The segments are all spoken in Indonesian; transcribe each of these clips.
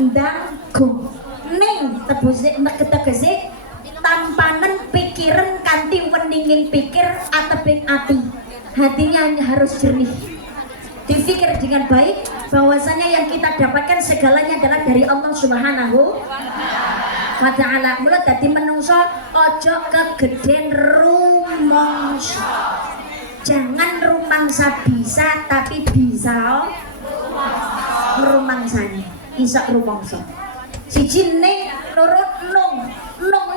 ndanggung ning tegese tampanan pikiran kanthi weningin pikir atebing ati. Hatinya harus jernih, dipikir dengan baik bahwasanya yang kita dapatkan segalanya adalah dari Allah Subhanahu wa ta'ala. Mula dadi menungso ojo kegeden rumangsa. Jangan rumangsa bisa tapi bisa rumangsane. Isa rumangsa. Siji ning nurut nung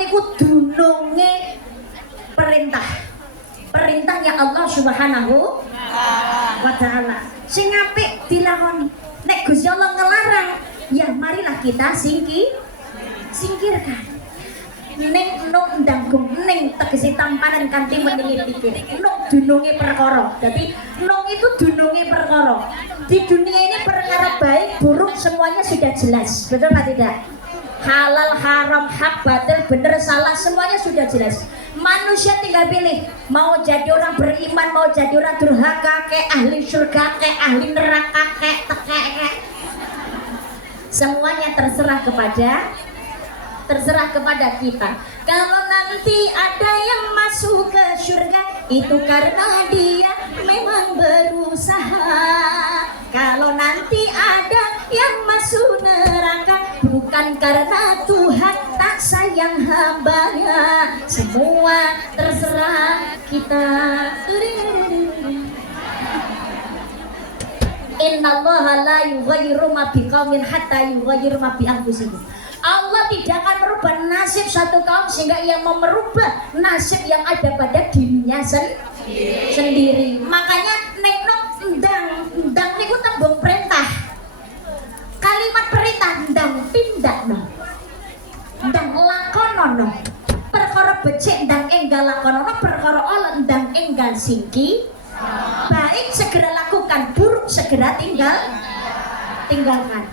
niku dununge perintahnya Allah Subhanahu wa ta'ala. Sing apik dilakoni. Nek Gusti Allah ngelarang, ya marilah kita singkirkan. Ning nung ndanggung ning tegese tampanan kanthi weningi pikir. Nung dununge perkara. Dadi nung itu dununge perkara. Di dunia ini perkara baik buruk semuanya sudah jelas. Betul apa tidak? Halal, haram, hak, batil, benar, salah, semuanya sudah jelas. Manusia tinggal pilih, mau jadi orang beriman, mau jadi orang durhaka, kayak ahli surga, kayak ahli neraka, kayak tekek. Semuanya terserah kepada kita. Kalau nanti ada yang masuk ke surga, itu karena dia memang berusaha. Kalau nanti ada yang masuk neraka, bukan karena Tuhan tak sayang hambanya. Semua terserah kita. Innallaha la yughayyiru ma biqaumin hatta yughayyiru ma bi anfusihim. Allah tidak akan merubah nasib satu kaum sehingga ia mau merubah nasib yang ada pada dirinya sendiri. Makanya nenok ndang niku tembung perintah. Kalimat perintah ndang tindakno. Ndang lakonono. Perkara becik ndang enggal lakonono, perkara ala ndang enggal singki. Baik segera lakukan, buruk segera tinggalkan.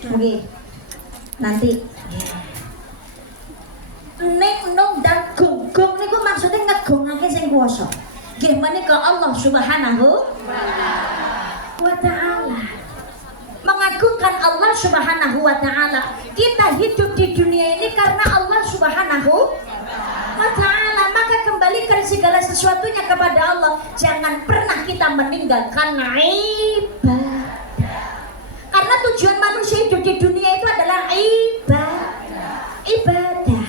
Oke, nanti nek nong dan gong niku maksudnya ngegongake sing kuwasa. Nggih menika Allah Subhanahu wa ta'ala. Mengagungkan Allah Subhanahu wa ta'ala. Kita hidup di dunia ini karena Allah Subhanahu wa ta'ala. Maka kembalikan segala sesuatunya kepada Allah. Jangan pernah kita meninggalkan ibadah. Karena tujuan manusia hidup di dunia itu adalah ibadah.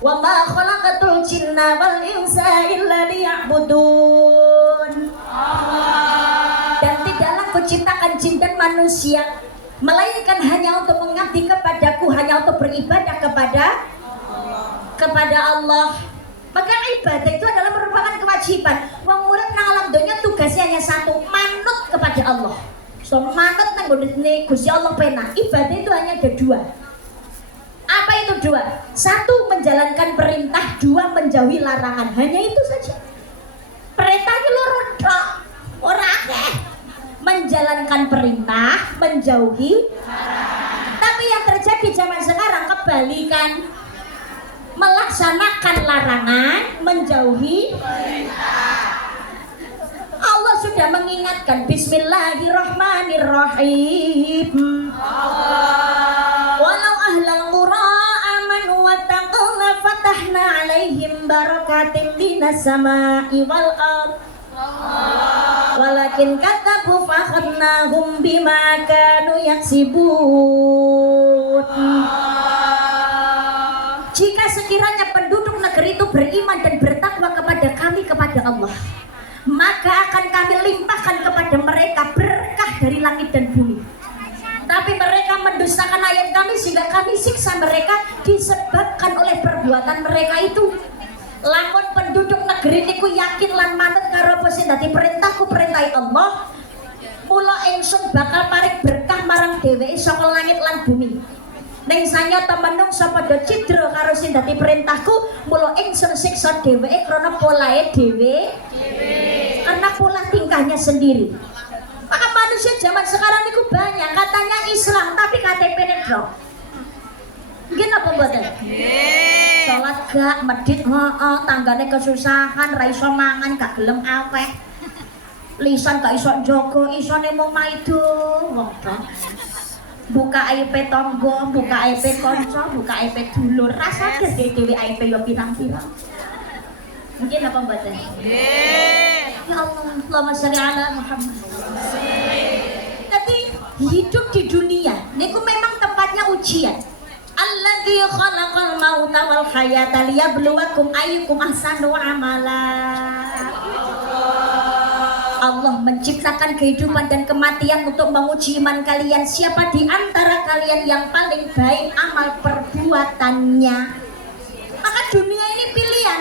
Wa ma khalaqatul jinna wal insa illa liya'budun. Dan tidaklah kuciptakan jin dan manusia melainkan hanya untuk mengabdi kepadaku, hanya untuk beribadah kepada Allah. Maka ibadah itu adalah merupakan kewajiban. Wong urip nang alam donya tugasnya hanya satu, manut kepada Allah. So manut nang ngene Gusti Allah penak. Ibadah itu hanya ada dua. Apa itu dua? Satu menjalankan perintah, dua menjauhi larangan. Hanya itu saja. Perintahnya loro tok, ora akeh. Menjalankan perintah, menjauhi larangan. Tapi yang terjadi zaman sekarang kebalikan. Melaksanakan larangan, menjauhi perintah. Allah sudah mengingatkan Bismillahirrahmanirrahim. Walau ahlal qura amanu wattaqaw la fatahna alaihim barakatin minas sama'i wal ard. Walakin kadzabu fakhadnahum bima kanu yaksibun. Jika sekiranya penduduk negeri itu beriman dan bertakwa kepada Allah, maka akan kami limpahkan kepada mereka berkah dari langit dan bumi. Tapi mereka mendustakan ayat kami sehingga kami siksa mereka disebabkan oleh perbuatan mereka itu. Lamun penduduk negeri niku yakin lan manut karo apa sing dadi perintahku perintahi Allah, mula ingsun bakal paring berkah marang dheweke saka langit lan bumi. Ning sanyata menungsa padha cidra karo sing dadi perintahku, mula ingsun siksa dheweke krana polahe dhewe. Karena pola tingkahnya sendiri. Maka manusia zaman sekarang itu banyak katanya Islam tapi KTP-nya drop. Mungkin apa mboten? Salat gak, medit tanggane kesusahan, ra iso mangan, gak gelem aweh. lisan gak iso njogo, isone mung maido wong to. Buka aib tonggo, buka aib kanca, buka aib dulur, rasane dhewe aib yo pirang-pirang. Mungkin apa mboten? Ya Allah, Allahumma sholli ala Muhammad. Jadi hidup di dunia niku memang tempatnya ujian. Alladzi khalaqal mauta wal hayata liyabluwakum ayyukum ahsanu amala. Allah menciptakan kehidupan dan kematian untuk menguji iman kalian. Siapa di antara kalian yang paling baik amal perbuatannya? Maka dunia ini pilihan.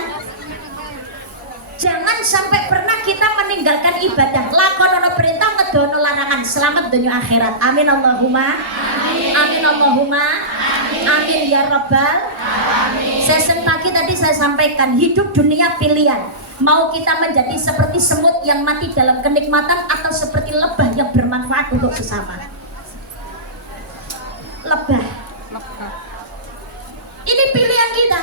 Jangan sampai pernah kita meninggalkan ibadah. Lakonono perintah, ngedono larangan. Selamat dunia akhirat. Amin Allahumma. Amin Allahumma. Amin ya Rabbal. Sesi pagi tadi saya sampaikan, hidup dunia pilihan. Mau kita menjadi seperti semut yang mati dalam kenikmatan atau seperti lebah yang bermanfaat untuk sesama. Lebah. Ini pilihan kita.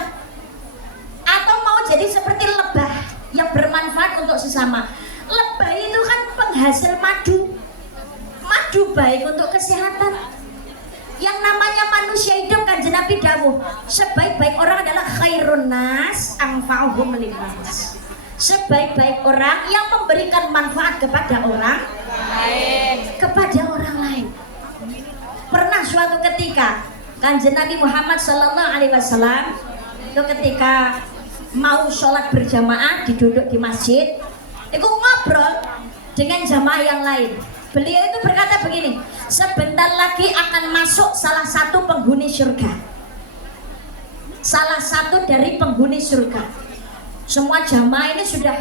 Atau mau jadi seperti lebah yang bermanfaat untuk sesama. Lebah itu kan penghasil madu. Madu baik untuk kesehatan. Yang namanya manusia hidup kan Nabi dawuh, sebaik-baik orang adalah khairun nas anfa'uhum linnas. Sebaik-baik orang yang memberikan manfaat kepada orang lain. Kepada orang lain. Pernah suatu ketika Kanjeng Nabi Muhammad sallallahu alaihi wasallam itu ketika mau sholat berjamaah diduduk di masjid, itu ngobrol dengan jamaah yang lain. Beliau itu berkata begini, sebentar lagi akan masuk salah satu penghuni surga. Salah satu dari penghuni surga. Semua jamaah ini sudah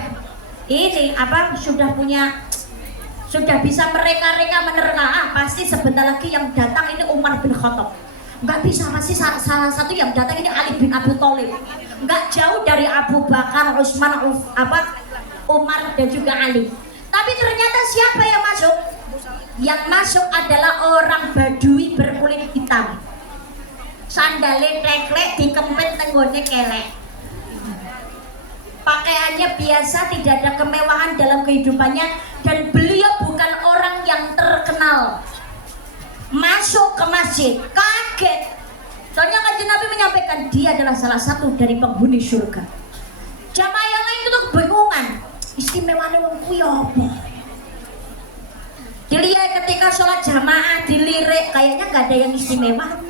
bisa mereka menerka, pasti sebentar lagi yang datang ini Umar bin Khattab. Enggak bisa, pasti salah satu yang datang ini Ali bin Abi Thalib. Enggak jauh dari Abu Bakar, Utsman, Umar dan juga Ali. Tapi ternyata siapa yang masuk? Yang masuk adalah orang Badui berkulit hitam. Sandale teklek dikempet tenggone kelek. Pakaiannya biasa, tidak ada kemewahan dalam kehidupannya, dan beliau bukan orang yang terkenal. Masuk ke masjid, kaget. Soalnya Kanjeng Nabi menyampaikan dia adalah salah satu dari penghuni surga. Jamaah yang lain itu kebingungan, istimewanya wong kuwi apa? Dilihat ketika sholat jamaah dilirik, kayaknya nggak ada yang istimewa.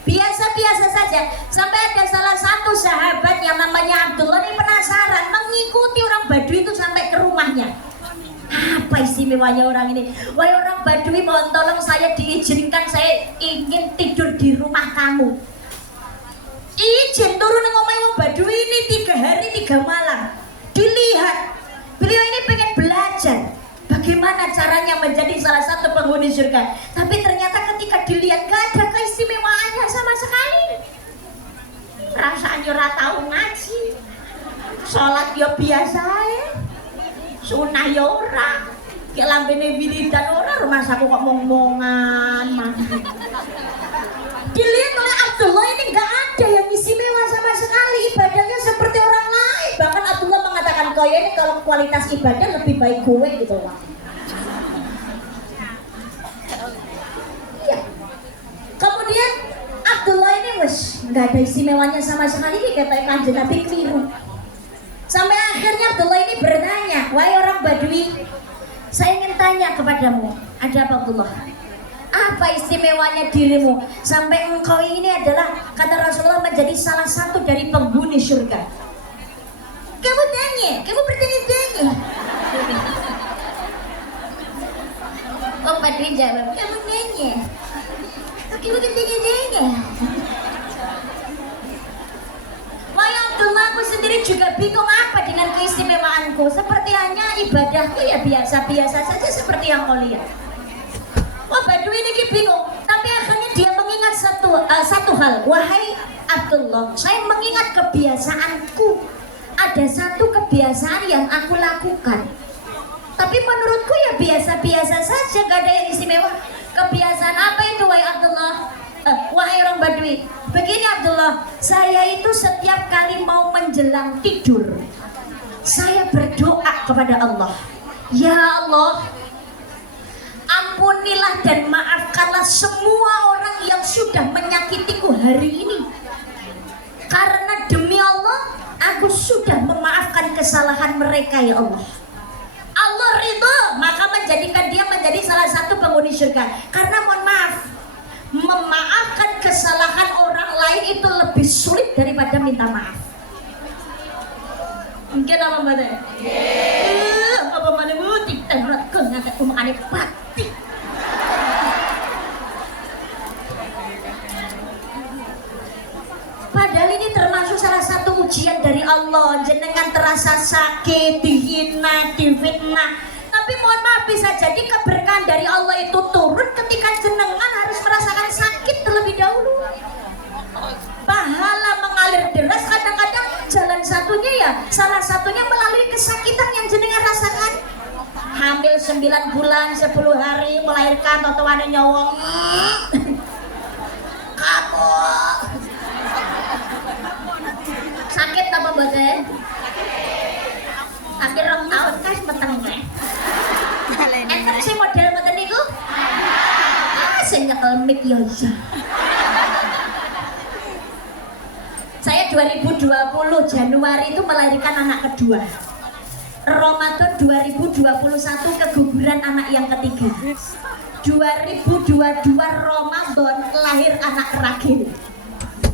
Biasa-biasa saja. Sampai ada salah satu sahabat yang namanya Abdullah ini penasaran, mengikuti orang Badui itu sampai ke rumahnya. Apa istimewanya orang ini? Wahai orang Badui, mohon tolong saya diizinkan, saya ingin tidur di rumah kamu. Izin turun ke rumah orang Badui ini 3 hari 3 malam. Dilihat, beliau ini pengen belajar bagaimana caranya menjadi salah satu penghuni surga. Tapi ternyata ketika dilihat gak ada keistimewaannya sama sekali. Rasanya ora tau ngaji, sholat yo biasa ya, sunah yo ora, kayak lambene wiridan ora, rumah aku kok mong-mongan mah. Dilihat oleh Abdullah ini gak ada yang istimewa sama sekali, ibadahnya seperti orang lain. Bahkan Abdullah mengatakan, kau ini kalau kualitas ibadah lebih baik gue gitu loh. Iya. Kemudian Abdullah ini nggak ada istimewanya sama sekali, kata Kanjeng Nabi keliru. Sampai akhirnya Abdullah ini bertanya, wahai orang Badui, saya ingin tanya kepadamu, ada apa Abdullah? Apa istimewanya dirimu sampai engkau ini adalah, kata Rasulullah, menjadi salah satu dari penghuni surga? Kamu tanya, kamu bertanya-tanya. Oh Badui jawab, kamu nanya. Kamu bertanya-tanya. Wahai Abdullah, aku sendiri juga bingung apa dengan keistimewaanku. Seperti hanya ibadahku ya biasa-biasa saja seperti yang kau lihat. Wah Badui ini bingung, tapi akhirnya dia mengingat satu hal. Wahai Abdullah, saya mengingat kebiasaanku. Ada satu kebiasaan yang aku lakukan, tapi menurutku ya biasa-biasa saja, gak ada yang istimewa. Kebiasaan apa itu wahai Abdullah? Wahai orang Badui, begini Abdullah, saya itu setiap kali mau menjelang tidur, saya berdoa kepada Allah. Ya Allah, ampunilah dan maafkanlah semua orang yang sudah menyakitiku hari ini. Karena demi Allah, aku sudah memaafkan kesalahan mereka ya Allah. Allah ridho, maka menjadikan dia menjadi salah satu penghuni surga. Karena mohon maaf, memaafkan kesalahan orang lain itu lebih sulit daripada minta maaf. Mungkin apa mbak? Apa mana butik tengok ngangkat umakane pati. Padahal ini termasuk salah satu ujian dari Allah. Jenengan terasa sakit, dihina, difitnah. Tapi mohon maaf, bisa jadi keberkahan dari Allah itu turun ketika jenengan harus merasakan sakit terlebih dahulu. Pahala mengalir deras, kadang-kadang jalan satunya ya, salah satunya melalui kesakitan yang jenengan rasakan. Hamil 9 bulan, 10 hari, melahirkan, totoane nyowong. Kamu sakit apa boten? Akhir rong tahun kan meteng nggih. Enten sing model mboten niku? Sing nyekel mic ya iya. Saya 2020 Januari itu melahirkan anak kedua. Ramadan 2021 keguguran anak yang ketiga. 2022 Ramadan lahir anak terakhir.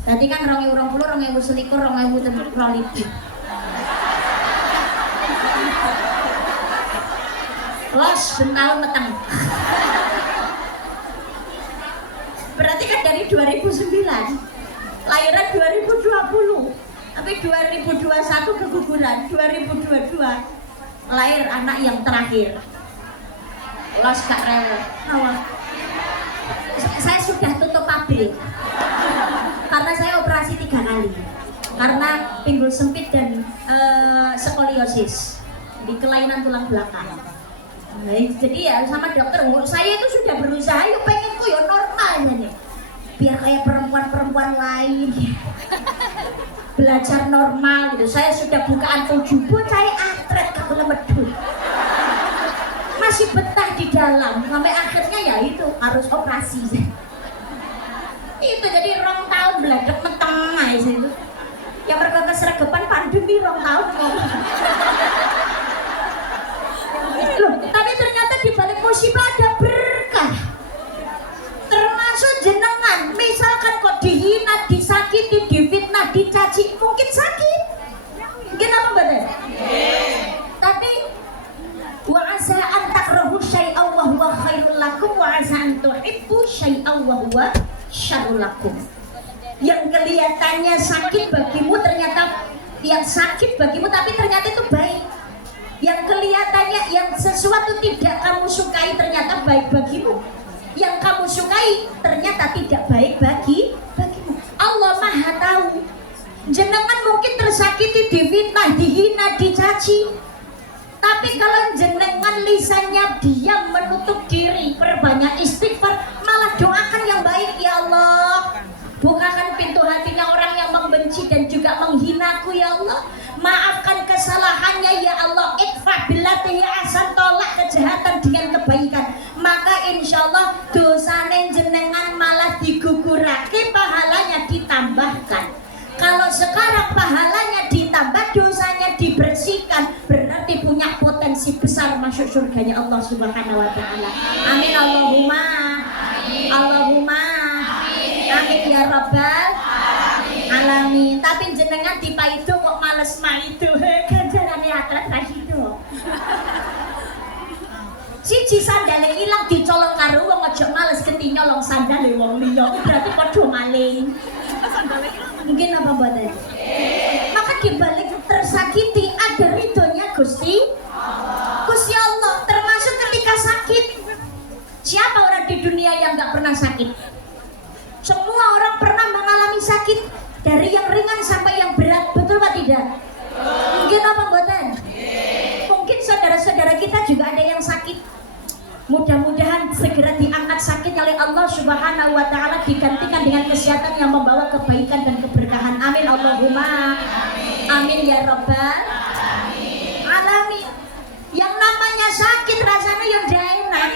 Tadi kan 2020, 2021, 2022. Los bental meteng. Berarti kan dari 2009. Lahiran 2020, tapi 2021 keguguran, 2022 lahir anak yang terakhir. Los gak rewel. Saya sudah tutup pabrik karena saya operasi 3 kali karena pinggul sempit dan skoliosis di kelainan tulang belakang. Nah, jadi ya sama dokter, saya itu sudah berusaha, yuk pengenku ya normal ya. Biar kayak perempuan-perempuan lain belajar normal gitu. Saya sudah bukaan tujuh, saya atret kalau medul masih betah di dalam sampai akhirnya ya itu harus operasi. Itu jadi 2 tahun belajar meteng aja itu yang mereka keseragapan pandemi 2 tahun loh, tapi ternyata di balik musibah ada berkah. Termasuk jenengan, misalkan kok dihina, disakiti, difitnah, dicaci, mungkin sakit. Mungkin apa betul? Tapi wa asa an takrahu syai'an wa huwa khairul lakum wa asa an tuhibbu syai'an wa huwa syarrul lakum. Yang kelihatannya sakit bagimu ternyata yang sakit bagimu tapi ternyata itu baik. Yang kelihatannya yang sesuatu tidak kamu sukai ternyata baik bagimu. Yang kamu sukai ternyata tidak baik bagimu. Allah Maha tahu. Jenengan mungkin tersakiti, difitnah, dihina, dicaci. Tapi kalau jenengan lisannya diam, menutup diri, perbanyak istighfar, malah doakan yang baik. Ya Allah, bukakan pintu hatinya orang yang membenci dan juga menghinaku ya Allah. Maafkan kesalahannya ya Allah. Idfa billati ahsan, tolak kejahatan dengan kebaikan. Maka insya Allah dosane jenengan malah digugurake, pahalanya ditambahkan. Kalau sekarang pahalanya ditambah, dosanya dibersihkan, berarti punya potensi besar masuk surganya Allah Subhanahu wa ta'ala. Amin Allahumma. Allahumma amin ya rabbal alamin. Tapi jenengan dipaido kok males maido. Ganjarane atret ra sido. Siji sandale ilang dicolong karo wong aja males genti nyolong sandale wong liya. Berarti padha maling. Mungkin apa mboten? Maka dibalik tersakiti ada ridhonya Gusti Allah. Termasuk ketika sakit. Siapa orang di dunia yang nggak pernah sakit? Semua orang pernah mengalami sakit, dari yang ringan sampai yang berat, betul apa tidak? Mungkin apa mboten? Mungkin saudara-saudara kita juga ada yang sakit. Mudah-mudahan segera diangkat sakitnya oleh Allah Subhanahu wa ta'ala, digantikan dengan kesehatan yang membawa kebaikan dan keberkahan. Amin Allahumma amin ya rabbal alamin. Yang namanya sakit rasanya yang gak enak.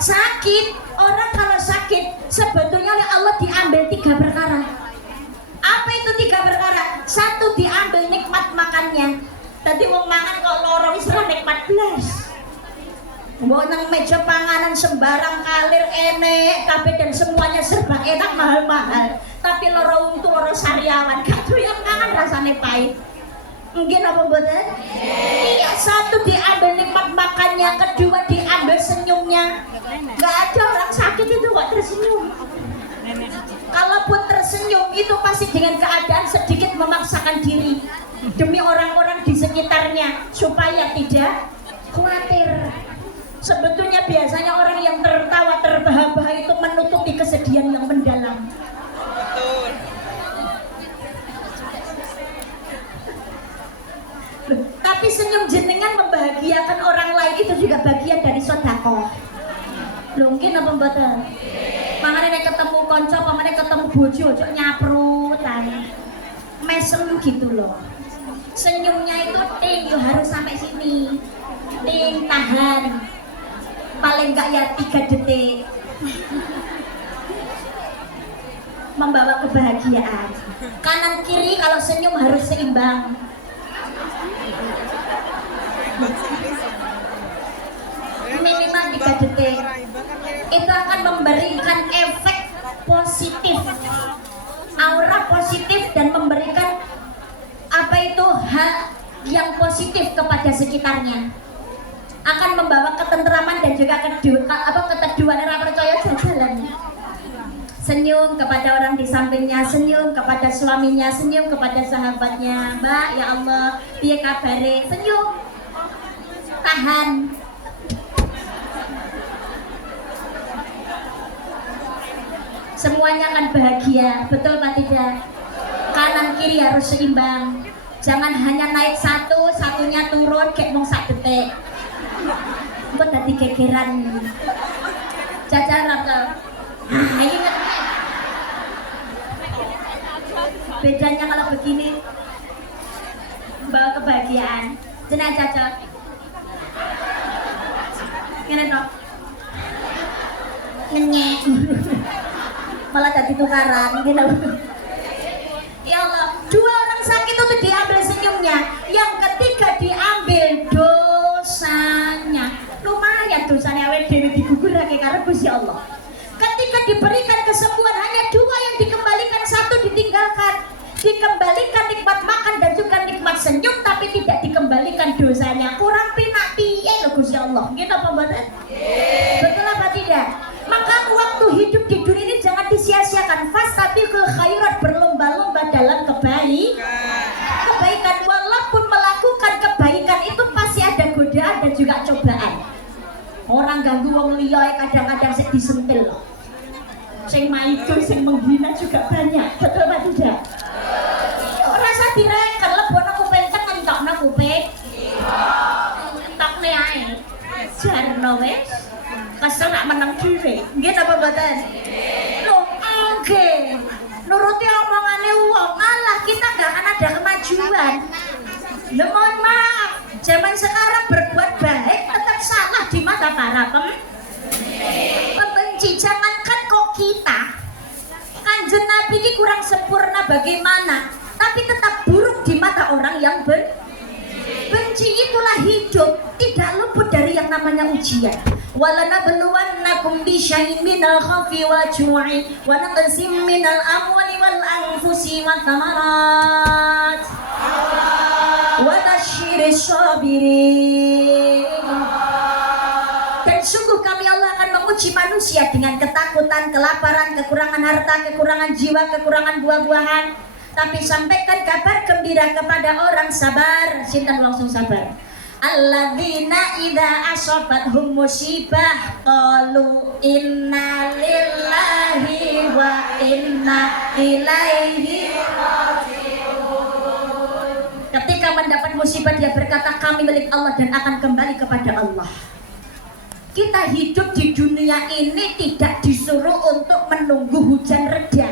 Sakit, orang kalau sakit sebetulnya oleh Allah diambil 3 perkara. Apa itu 3 perkara? 1, diambil nikmat makannya. Tadi wong mangan kok loro wis ora nikmat blas. Mbok nang meja panganan sembarang kalir enek kabeh dan semuanya serba enak mahal-mahal. Tapi loro untu loro sariawan gak doyan mangan rasane pahit. Mungkin apa mboten? Iya, 1 diambil nikmat makannya, 2 diambil senyumnya. Gak ada orang sakit itu kok tersenyum. Kalaupun tersenyum itu pasti dengan keadaan sedikit memaksakan diri demi orang-orang di sekitarnya supaya tidak khawatir. Sebetulnya biasanya orang yang tertawa terbahak-bahak itu menutupi kesedihan yang mendalam. Betul. Tapi senyum jenengan membahagiakan orang lain itu juga bagian dari sedekah. Mungkin apa mboten? Mangane nek ketemu kanca, pamane ketemu bojo ojo nyaprutan. Mesem gitu loh. Senyumnya itu ting yo harus sampai sini. Ting tahan. Paling enggak ya 3 detik. Membawa kebahagiaan. Kanan kiri kalau senyum harus seimbang. Minimal 3 detik. Itu akan memberikan efek positif, aura positif, dan memberikan apa itu hal yang positif kepada sekitarnya. Akan membawa ketentraman dan juga keteduhan. Ora percaya jalan. Senyum kepada orang di sampingnya, senyum kepada suaminya, senyum kepada sahabatnya. Mbak, ya Allah, piye kabare? Senyum. Tahan. Semuanya akan bahagia, betul Pak tidak? Kanan kiri harus seimbang. Jangan hanya naik satunya turun kayak mau 1 detik. Kok tadi kegeran. Jajan rata. Ini ngerti. Bedanya kalau begini bawa kebahagiaan. Jenang cocok. Ngene toh. Ngenyek. Malah jadi tukaran gitu. Ya Allah, 2 orang sakit itu diambil senyumnya, yang ketiga diambil dosanya. Lumayan dosanya awet dewi digugurake karo Gusti Allah. Ketika diberikan kesembuhan hanya 2 yang dikembalikan, 1 ditinggalkan. Dikembalikan nikmat makan dan juga nikmat senyum, tapi tidak dikembalikan dosanya. Kurang pinak piye lho Gusti Allah. Gitu apa mboten? Betul apa tidak? Maka waktu hidup di dunia ini jangan disia-siakan. Fastabiqul khairat, berlomba-lomba dalam kebaikan. Walaupun melakukan kebaikan itu pasti ada godaan dan juga cobaan. Orang ganggu wong liya kadang-kadang sik disentil loh. Sing maido, sing menghina juga banyak. Betul apa tidak? Rasa direken lebono kuping teng entokno kuping. Entokne ae. Jarno wis. Kesel nak menang dhewe. Nggih napa mboten? Loh, nggih. Nuruti omongane wong, malah kita gak akan ada kemajuan. Loh, mohon maaf. Zaman sekarang berbuat baik tetap salah di mata para pembenci. Jangankan kok kita. Kanjeng Nabi ini kurang sempurna bagaimana, tapi tetap buruk di mata orang yang benci. Itulah hidup, tidak luput dari yang namanya ujian. Walanabluwannakum bisyai'in minal khawfi wal ju'i wa naqsim minal amwali wal anfusi wat thamarat wa basyiris sabirin. Dan sungguh kami Allah akan menguji manusia dengan ketakutan, kelaparan, kekurangan harta, kekurangan jiwa, kekurangan buah-buahan. Tapi sampaikan kabar gembira kepada orang sabar. Sinten langsung sabar. Alladzina idza asabathum musibah qalu inna lillahi wa inna ilaihi raji'un. Ketika mendapat musibah dia berkata kami milik Allah dan akan kembali kepada Allah. Kita hidup di dunia ini tidak disuruh untuk menunggu hujan reda,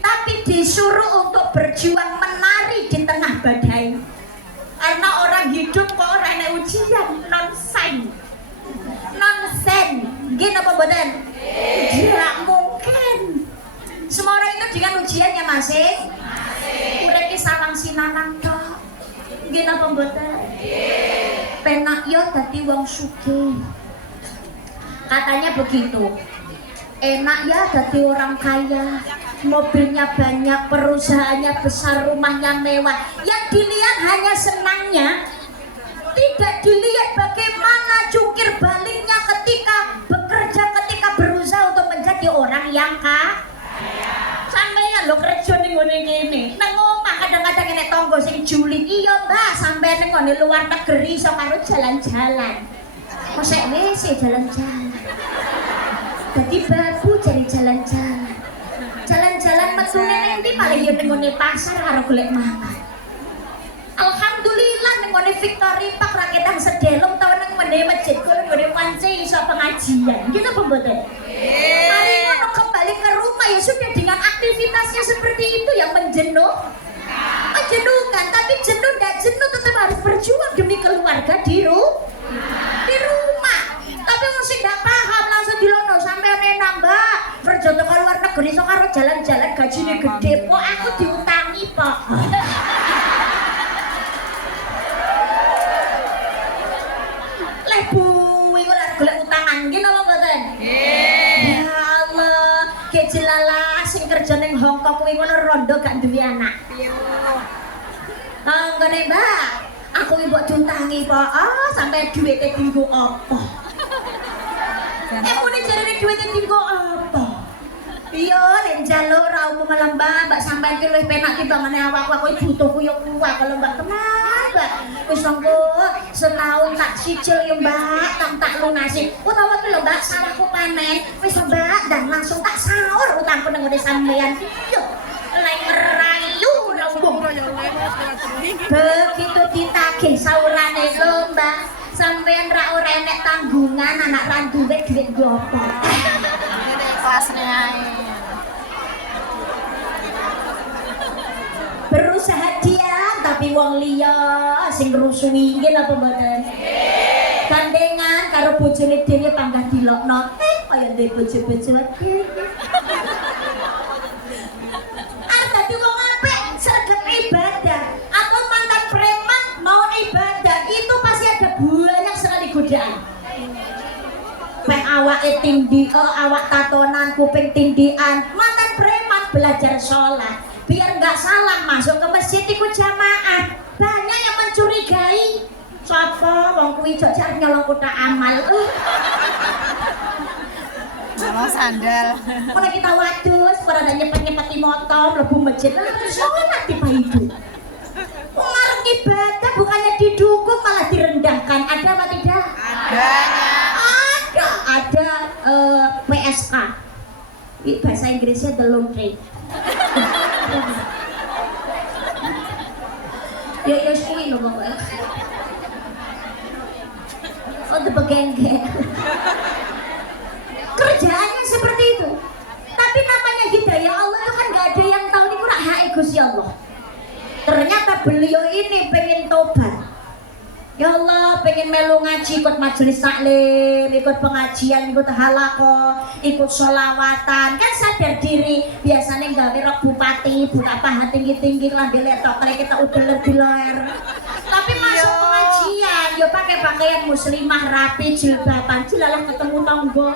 tapi disuruh untuk berjuang menari di tengah badai. Karena orang hidup kok ora enek ujian, nonsen. Nonsen. Nggih napa mboten? Tidak mungkin. Semua orang itu dengan ujiannya masih. Urip ki sawang sinanang tok. Nggih napa mboten? Penak yo dadi wong sugih. Katanya begitu. Enak ya dadi orang kaya. Mobilnya banyak, perusahaannya besar, rumahnya mewah. Yang dilihat hanya senangnya, tidak dilihat bagaimana jungkir baliknya ketika bekerja, ketika berusaha untuk menjadi orang yang kaya. Sampeyan lho kerja ning ngene kene. Nang omah kadang-kadang enek tangga sing julid. Iya, Mbak, sampeyan ning ngene luar negeri iso karo jalan-jalan. Kok sik wis jalan-jalan. Dadi babu jadi jalan-jalan. Jalan-jalan metune ning ndi paling yo ning ngene pasar karo golek mangan. Alhamdulillah ning ngene Victory Park ra ketang sedelong tau ning ngene masjid kula ngene wance iso pengajian. Gitu apa mboten? Mari ngono kembali ke rumah ya sudah dengan aktivitasnya seperti itu yang menjenuhkan, tapi jenuh ndak jenuh tetap harus berjuang demi keluarga di rumah. Tapi mesti ndak paham langsung dilono sampai enak Mbak. Kerja ke luar negeri sok karo jalan-jalan gajine gede. Kok aku diutangi, Pak. Leh buwi kok lek golek utangan nggih napa mboten? Nggih. Ya Allah, ke jelalah sing kerja ning Hongkong kuwi ngono rondo gak duwe anak. Iya. Ngene Mbak, aku iki mbok diutangi, Pak. Sampai duwite dienggo apa? Muni jarene duwite dienggo apa? Iya, lek njaluk ra umum Mbak, sampean ki luwih penak timbangane awakku. Aku butuhku yo kuat kalau Mbak tenan, Mbak. Wis monggo setahun tak cicil yo Mbak, tak lunasi. Utawa ki lho Mbak, sawahku panen. Wis Mbak, dan langsung tak saur utangku nang ngene sampean. Yo, lek ngerayu rombong. Begitu ditagih saurane lho Mbak, sampean ra ora enek tanggungan anak ra duwe duit nggo apa. Kelasnya berusaha diam tapi wong liya sing ngrusuhi nggih napa mboten? Gandengan karo bojone dhewe panggah dilokno kaya ndek bojo-bojo dhewe. Arep dadi wong apik sregep ibadah atau mantan preman mau ibadah itu pasti ada banyak sekali godaan. Pek awake tindi, awak tatonan, kuping tindian, mantan preman belajar sholat biar nggak salah masuk ke masjid ikut jamaah. Banyak yang mencurigai sapa wong kuwi jok arep nyolong kotak amal. Nyolong sandal. Kalau kita wadus pada nyepet-nyepeti motor mlebu masjid sholat tiba itu. Orang ibadah bukannya didukung malah direndahkan. Ada apa tidak? Ada PSK. Bahasa Inggrisnya the laundry. Ya kuwi lho Mbak. Oh, the begengge. Kerjaannya seperti itu. Tapi namanya hidayah Allah itu kan gak ada yang tahu niku rak hak Gusti Allah. Ternyata beliau ini pengen tobat. Ya Allah, pengen melu ngaji, ikut majelis taklim, ikut pengajian, ikut halaqah, ikut sholawatan. Kan sadar diri, biasanya gawe rok bupati, buka paha tinggi-tinggi, lambe letok, kalau kita udah lebih ler. Tapi masuk pengajian, yo pakai pakaian muslimah rapi, jilbaban, jilalah ketemu tonggo.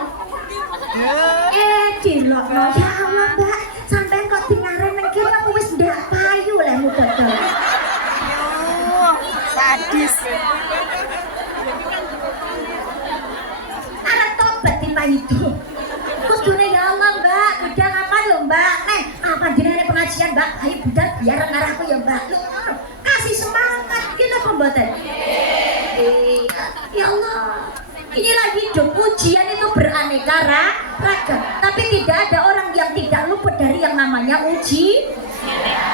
Dilok no, ya Allah Mbak, sampai kok tinggalin nengkir, aku wis ndak payu lah mudah-mudah. Sadis. Arep tobat tiba itu. Kudune ya Allah Mbak, udah kapan lho Mbak? Apa jenenge pengajian Mbak? Ayo budal biar ngarahku ya Mbak. Kasih semangat gitu pembuatan. Ya Allah. Inilah hidup, ujian itu beraneka ragam. Tapi tidak ada orang yang tidak luput dari yang namanya uji.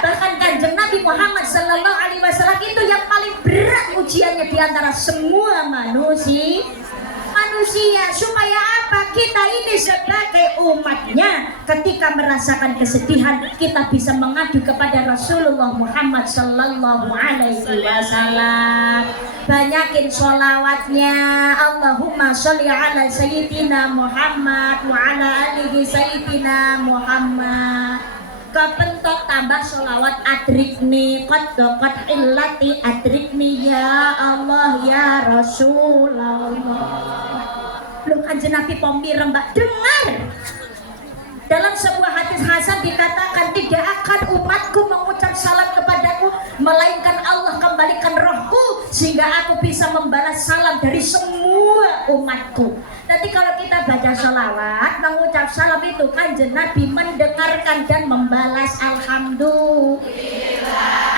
Bahkan Kanjeng Nabi Muhammad Sallallahu Alaihi Wasallam itu yang paling berat ujiannya di antara semua manusia. Supaya apa? Kita ini sebagai umatnya ketika merasakan kesedihan kita bisa mengadu kepada Rasulullah Muhammad sallallahu alaihi wasallam. Banyakin sholawatnya. Allahumma sholli ala sayyidina Muhammad wa ala alihi sayyidina Muhammad. Kepentok tambah sholawat adrikni qad illati adrikni ya Allah ya Rasulullah. Loh kanjeng Nabi pomirem Mbak, dengar. Dalam sebuah hadis hasan dikatakan tidak akan umatku mengucap salam kepadaku melainkan Allah kembalikan rohku sehingga aku bisa membalas salam dari semua umatku. Nanti kalau kita baca sholawat mengucap salam itu kanjeng Nabi mendengarkan dan membalas alhamdulillah.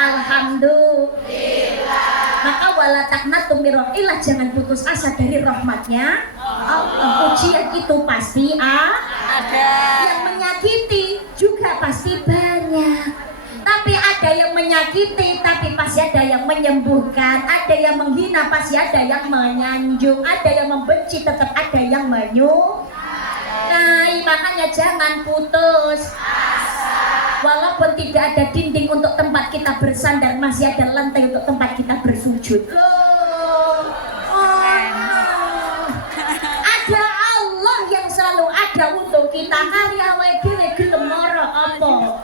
Maka wala taqnatu min rahmatillah, jangan putus asa dari rahmatnya Allah. Ujian itu pasti ada. Yang menyakiti juga pasti banyak. Tapi ada yang menyakiti, tapi pasti ada yang menyembuhkan. Ada yang menghina, pasti ada yang menyanjung. Ada yang membenci, tetap ada yang menyukai. Makanya jangan putus asa. Walaupun tidak ada dinding untuk tempat kita bersandar, masih ada lantai untuk tempat kita bersujud. Ada Allah yang selalu ada untuk kita. Karya wae dhewe gelem ora apa.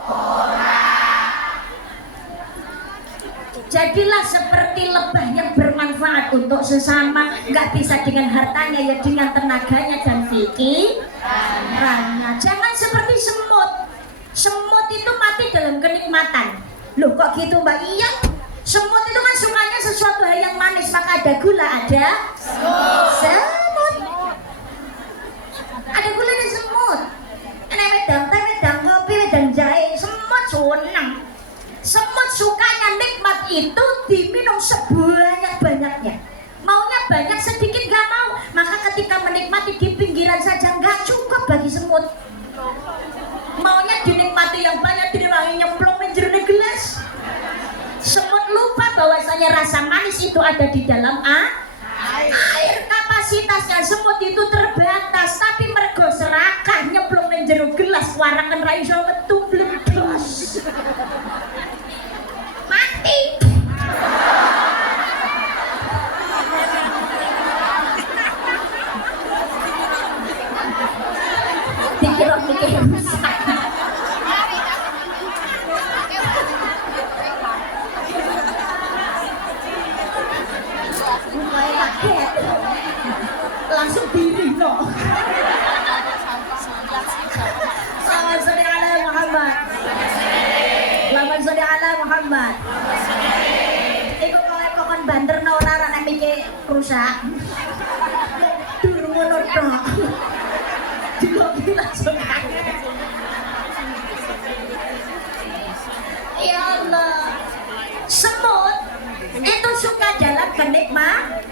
Jadilah seperti lebah yang bermanfaat untuk sesama. Nggak bisa dengan hartanya, ya dengan tenaganya dan pikirannya. Jangan seperti semut. Semut itu mati dalam kenikmatan. Loh kok gitu Mbak? Iya. Semut itu kan sukanya sesuatu hal yang manis, maka ada gula, ada semut. Ada gula dan semut. Ini wedang teh, wedang kopi, wedang jahe, semut senang. Semut sukanya nikmat itu diminum sebanyak-banyaknya. Maunya banyak sedikit gak mau. Maka ketika menikmati di pinggiran saja gak cukup bagi semut. Maunya dinikmati yang banyak, diwangi nyemplung menjernih gelas. Semut lupa bahwasanya rasa manis itu ada di dalam air. Kapasitasnya semut itu terbatas, tapi mergo serakah nyemplung menjernih gelas warakan ra iso metu bledos. Mati. Pikir rusak. Langsung diri no. Selamat sore ala Muhammad. Selamat sore ala Muhammad. Iku kokon banter no ora ana mikir rusak. Durung ngono tok. Diloki langsung. Ya Allah. Semut itu suka dalam kenikmatan.